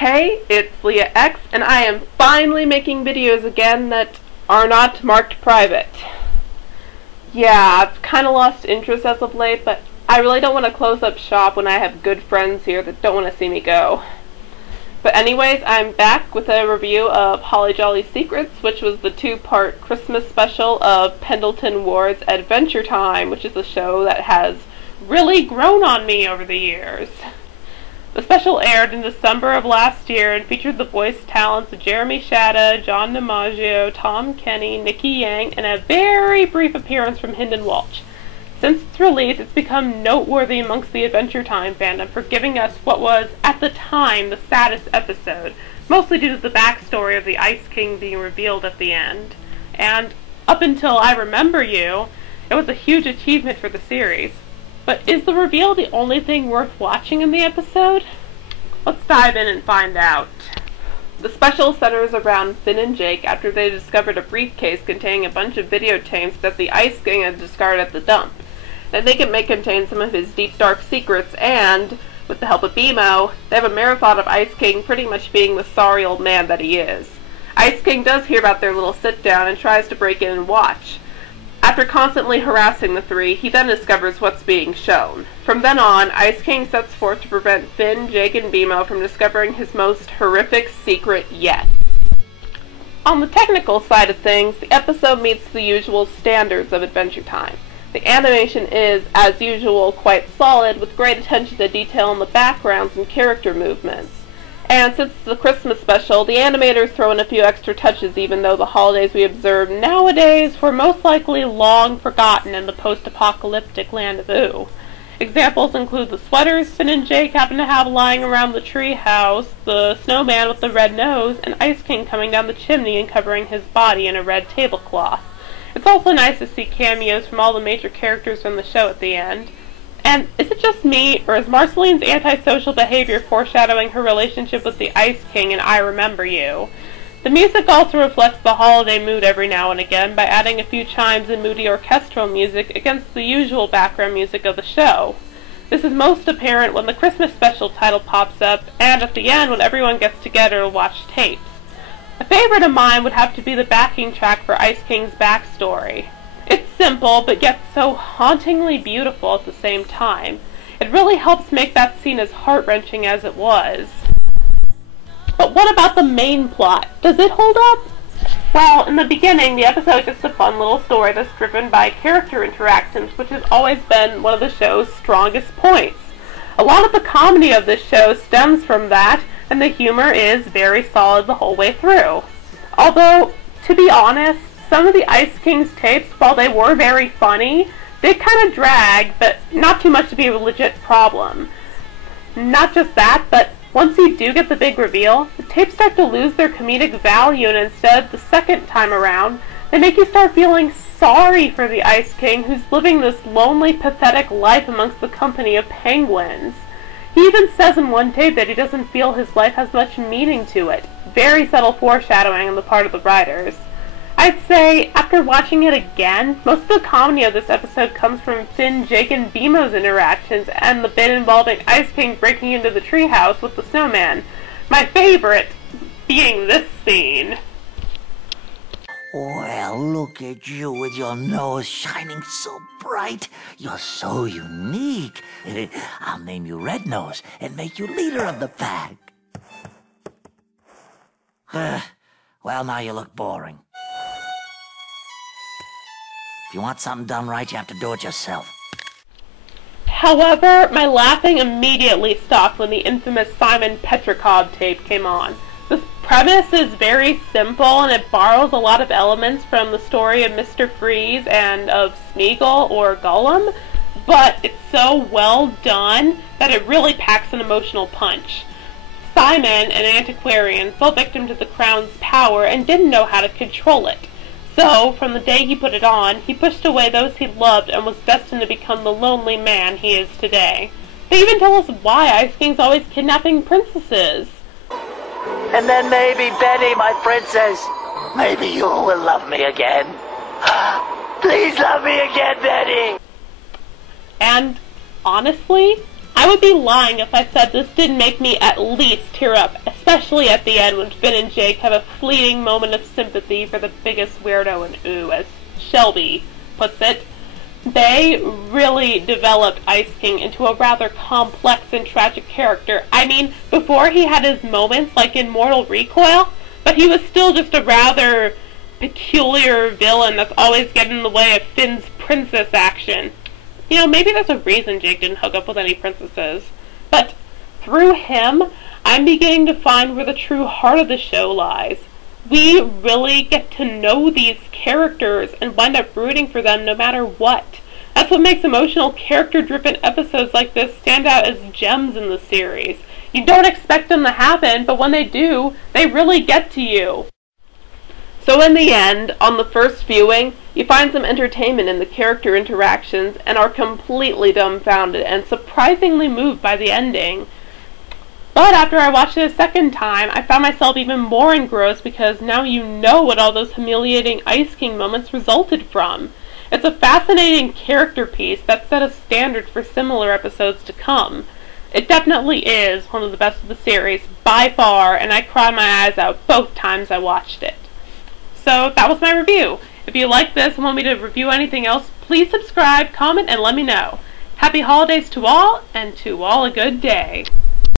Hey, it's Leah X, and I am finally making videos again that are not marked private. Yeah, I've kind of lost interest as of late, but I really don't want to close up shop when I have good friends here that don't want to see me go. But anyways, I'm back with a review of Holly Jolly Secrets, which was the two-part Christmas special of Pendleton Ward's Adventure Time, which is a show that has really grown on me over the years. The special aired in December of last year and featured the voice talents of Jeremy Shada, John DiMaggio, Tom Kenny, Nikki Yang, and a very brief appearance from Hynden Walsh. Since its release, it's become noteworthy amongst the Adventure Time fandom for giving us what was, at the time, the saddest episode, mostly due to the backstory of the Ice King being revealed at the end. And up until I Remember You, it was a huge achievement for the series. But is the reveal the only thing worth watching in the episode? Let's dive in and find out. The special centers around Finn and Jake after they discovered a briefcase containing a bunch of videotapes that the Ice King had discarded at the dump. They think it may contain some of his deep dark secrets and, with the help of BMO, they have a marathon of Ice King pretty much being the sorry old man that he is. Ice King does hear about their little sit-down and tries to break in and watch. After constantly harassing the three, he then discovers what's being shown. From then on, Ice King sets forth to prevent Finn, Jake, and BMO from discovering his most horrific secret yet. On the technical side of things, the episode meets the usual standards of Adventure Time. The animation is, as usual, quite solid, with great attention to detail in the backgrounds and character movements. And since it's the Christmas special, the animators throw in a few extra touches even though the holidays we observe nowadays were most likely long forgotten in the post-apocalyptic land of Ooo. Examples include the sweaters Finn and Jake happen to have lying around the tree house, the snowman with the red nose, and Ice King coming down the chimney and covering his body in a red tablecloth. It's also nice to see cameos from all the major characters from the show at the end. And is it just me, or is Marceline's antisocial behavior foreshadowing her relationship with the Ice King in I Remember You? The music also reflects the holiday mood every now and again by adding a few chimes and moody orchestral music against the usual background music of the show. This is most apparent when the Christmas special title pops up, and at the end when everyone gets together to watch tapes. A favorite of mine would have to be the backing track for Ice King's backstory. It's simple, but yet so hauntingly beautiful at the same time. It really helps make that scene as heart-wrenching as it was. But what about the main plot? Does it hold up? Well, in the beginning, the episode gets a fun little story that's driven by character interactions, which has always been one of the show's strongest points. A lot of the comedy of this show stems from that, and the humor is very solid the whole way through. Although, to be honest, some of the Ice King's tapes, while they were very funny, they kind of drag, but not too much to be a legit problem. Not just that, but once you do get the big reveal, the tapes start to lose their comedic value, and instead, the second time around, they make you start feeling sorry for the Ice King who's living this lonely, pathetic life amongst the company of penguins. He even says in one tape that he doesn't feel his life has much meaning to it. Very subtle foreshadowing on the part of the writers. I'd say, after watching it again, most of the comedy of this episode comes from Finn, Jake, and BMO's interactions, and the bit involving Ice King breaking into the treehouse with the snowman. My favorite being this scene. Well, look at you with your nose shining so bright. You're so unique. I'll name you Red Nose and make you leader of the pack. Well, now you look boring. If you want something done right, you have to do it yourself. However, my laughing immediately stopped when the infamous Simon Petrikov tape came on. The premise is very simple, and it borrows a lot of elements from the story of Mr. Freeze and of Smeagol or Gollum, but it's so well done that it really packs an emotional punch. Simon, an antiquarian, fell victim to the crown's power and didn't know how to control it. So, from the day he put it on, he pushed away those he loved and was destined to become the lonely man he is today. They even tell us why Ice King's always kidnapping princesses. And then maybe, Betty, my princess, maybe you will love me again. Please love me again, Betty. And, honestly, I would be lying if I said this didn't make me at least tear up, especially at the end when Finn and Jake have a fleeting moment of sympathy for the biggest weirdo and ooh, as Shelby puts it. They really developed Ice King into a rather complex and tragic character. I mean, before he had his moments like in Mortal Recoil, but he was still just a rather peculiar villain that's always getting in the way of Finn's princess action. You know, maybe there's a reason Jake didn't hook up with any princesses. But through him, I'm beginning to find where the true heart of the show lies. We really get to know these characters and wind up rooting for them no matter what. That's what makes emotional, character-driven episodes like this stand out as gems in the series. You don't expect them to happen, but when they do, they really get to you. So in the end, on the first viewing, you find some entertainment in the character interactions and are completely dumbfounded and surprisingly moved by the ending. But after I watched it a second time, I found myself even more engrossed because now you know what all those humiliating Ice King moments resulted from. It's a fascinating character piece that set a standard for similar episodes to come. It definitely is one of the best of the series, by far, and I cried my eyes out both times I watched it. So that was my review. If you like this and want me to review anything else, please subscribe, comment, and let me know. Happy holidays to all, and to all a good day.